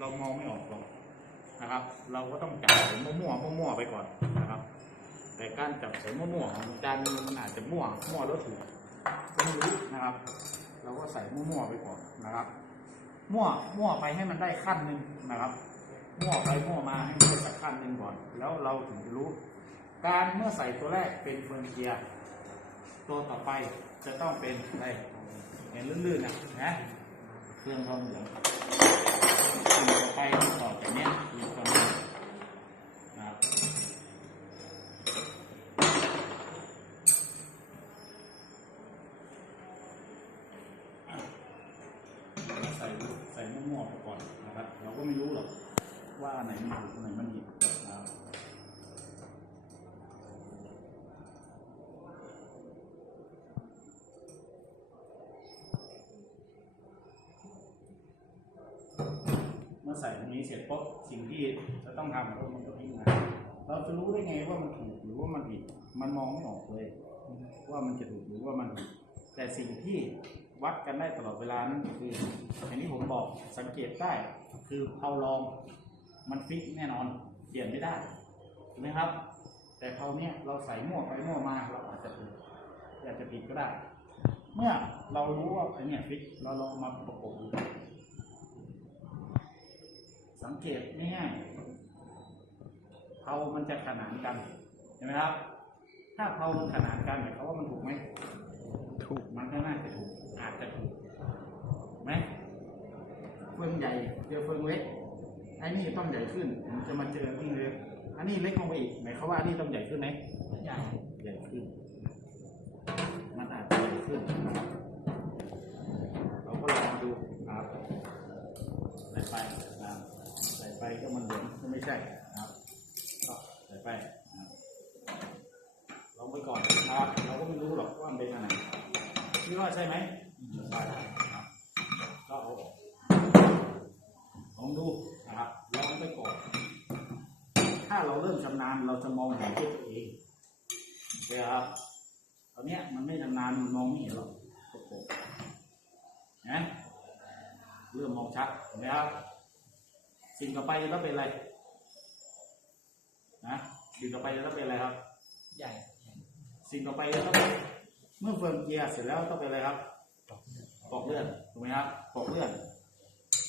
เรามองไม่ออกหรอกนะครับ เราก็ต้องจับใส่มั่วๆมั่วๆไปก่อนนะครับ แต่การจับใส่มั่วๆของอาจารย์มันอาจจะมั่วมั่วแล้วถูกไม่รู้นะครับ เราก็ใส่มั่วๆไปก่อนนะครับ มั่วมั่วไปให้มันได้ขั้นหนึ่งนะครับมั่วไปมั่วมาให้มันได้สักขั้นหนึ่งก่อน แล้วเราถึงจะรู้ การเมื่อใส่ตัวแรกเป็นเฟืองเกียร์ตัวต่อไปจะต้องเป็นอะไรเห็นลื่นๆนะนะเครื่องทองเหลือง สิ่งต่อไปต่อจากนี้ยคือทองเหลืองนะครับใส่ใส่มั่วๆไปก่อนนะครับ เราก็ไม่รู้หรอกว่าอันไหนมันถูกอันไหนมันผิดนะครับ เมื่อใส่ตรงนี้เสร็จปุ๊บสิ่งที่จะต้องทำก็มันก็พิจารณาเราจะรู้ได้ไงว่ามันถูกหรือว่ามันผิด มันมองไม่ออกเลย ว่ามันจะถูกหรือว่ามันผิดแต่สิ่งที่วัดกันได้ตลอดเวลานั้นคืออย่างที่ผมบอกสังเกตได้คือเพาลองมันฟิกแน่นอนเปลี่ยนไม่ได้ถูกไหมครับ แต่เพาเนี้ยเราใส่มั่วไปมั่วมาเราอาจจะถูกอาจจะผิดก็ได้ เมื่อเรารู้ว่าไอ้เนี่ยฟิกเราลองมาประกบดู สังเกตง่ายๆเพามันจะขนานกันเห็นไหมครับ ถ้าเพามันขนานกันหมายความว่ามันถูกไหมถูกมันก็น่าจะถูก อาจจะถูกไหมเฟืองใหญ่เจอเฟืองเล็กไอ้นี่ต้องใหญ่ขึ้นมันจะมาเจออันนี่เล็กอันนี้เล็กลงไปอีกหมายความว่าอันนี้ต้องใหญ่ขึ้นไหมใหญ่ใหญ่ขึ้น มันอาจจะใหญ่ขึ้นนะครับเราก็ลองดูนะครับใส่ไปนะครับใส่ ไปก็มันเหลืองก็ไม่ใช่นะครับก็ใส่ไปลองไปก่อนนะครับเราก็ไม่รู้หรอกว่ามันเป็นอะไรคิดว่าใช่ไหมใช่ครับก็เอาลองดูนะครับลองไปก่อน ถ้าเราเริ่มชำนาญเราจะมองเห็นด้วยตัวเองโอเคครับตอนนี้มันไม่ชำนาญมันมองไม่เห็นหรอกนะเริ่มมองชัดเห็นไหมครับ สิ่งต่อไปจะต้องเป็นอะไร นะสิ่งต่อไปจะต้องเป็นอะไรครับ ใหญ่ สิ่งต่อไปจะต้องเป็นเมื่อเฟิร์มเกียร์เสร็จแล้วต้องเป็นอะไรครับปอกเลือดถูกไหมครับปอกเลือด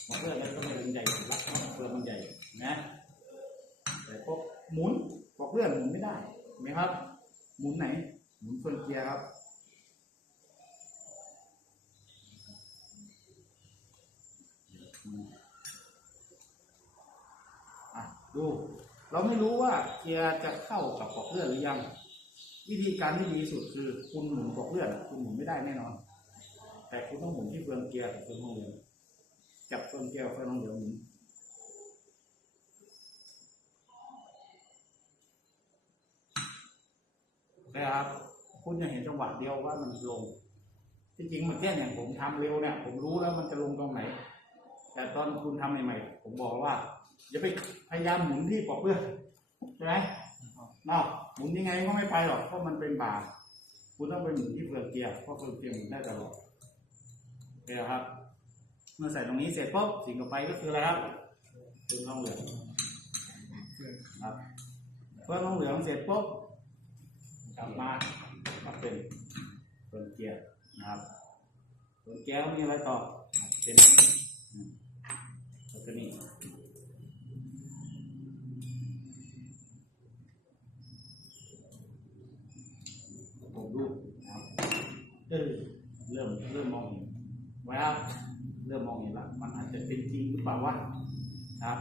ปอกเลือดแล้วก็เป็นใหญ่สุดละเฟิร์มมันใหญ่นะแต่พวกหมุนปอกเลือดหมุนไม่ได้เห็นไหมครับ หมุนไหน หมุนเฟิร์มเกียร์ครับอะ ดู เราไม่รู้ว่าเกียร์จะเข้ากับปอกเลือดหรือยัง วิธีการที่ดีสุดคือคุณหมุนปอกเลือดอะคุณหมุนไม่ได้แน่นอน แต่คุณต้องหมุนที่เฟืองเกียร์กับเฟืองทองเหลืองจับเฟืองเกียร์เฟืองทองเหลืองหมุนนะครับคุณจะเห็นจังหวะเดียวว่ามันลงที่จริงมื่อกี้เนี่ยผมทำเร็วเนี่ย ผมรู้แล้วมันจะลงตรงไหน แต่ตอนคุณทำใหม่ๆผมบอกว่า อย่าไปพยายามหมุนที่ปอกเลือดใช่ไหมนอกหมุนยังไงก็ไม่ไปหรอกเพราะมันเป็นบาร์คุณต้องไปหมุนที่เฟืองเกียร์เพราะเฟืองเกียร์หมุนได้ตลอดโอเคครับ เมื่อใส่ตรงนี้เสร็จปุ๊บสิ่งต่อไปก็คืออะไรครับเฟืองทองเหลืองครับเฟืองทองเหลืองเสร็จปุ๊บกลับมามาเป็นเฟืองเกียร์นะครับเฟืองเกียร์มีอะไรต่อเป็นอืมแล้วก็นี่ เออเริ่มเริ่มมองเห็นแว้ครับเริ่มมองเห็นแล้วมันอาจจะเป็นจริงหรือเปล่าวะครับ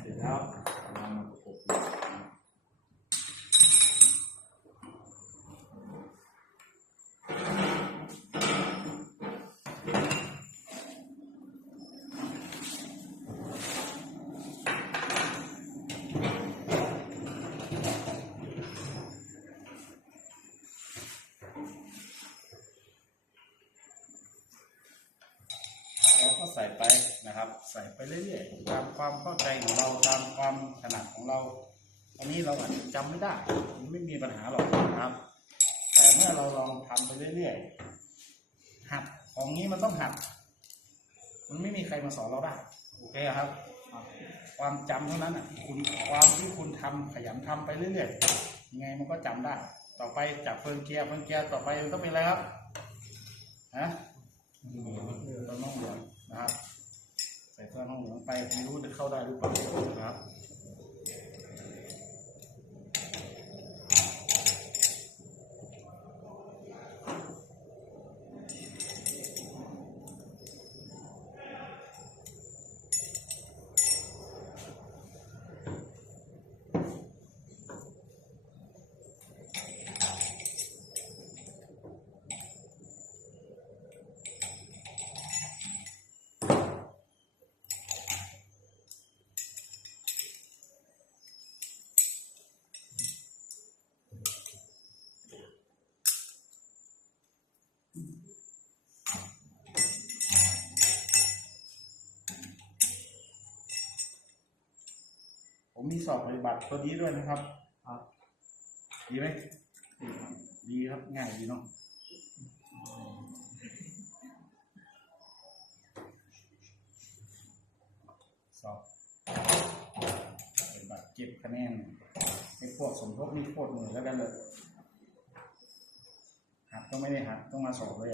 เสร็จแล้วเรามาประกบดูนะครับเราก็ใส่ไปนะครับ ใส่ไปเรื่อยๆตามความเข้าใจของเราตามความถนัดของเรา อันนี้เราอาจจะจำไม่ได้ไม่มีปัญหาหรอกนะครับ แต่เมื่อเราลองทำไปเรื่อยๆหัดของนี้มันต้องหัด มันไม่มีใครมาสอนเราได้โอเคครับ ความจำเท่านั้นอะคุณความที่คุณทำขยันทำไปเรื่อยๆยังไงมันก็จำได้ ต่อไปจับเฟิร์นเกียร์เฟิร์นเกียร์ต่อไปมันต้องเป็นอะไรครับฮะ ไปไม่รู้จะเข้าได้หรือเปล่านะครับ มมีสอบปฏิบัติตัวนี้ด้วยนะครับ ครับ ดีไหมดีครับดีครับง่ายดีเนาะสอบปฏิบัติเก็บคะแนนไอ้พวกสมทบนี่โคตรเหนื่อยแล้วกันเลยหัดก็ไม่ได้หัดต้องมาสอบเลย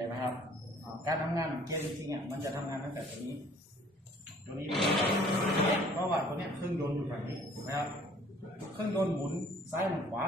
ห็นไหมครับ การทำงานของเกียร์จริงๆอะมันจะทำงานตั้งแต่ตัวนี้ ตัวนี้เพราะว่าตัวเนี้ยเครื่องยนต์อยู่ฝั่งนี้ถูกไหมครับเครื่องยนต์หมุนซ้ายหมุนขวา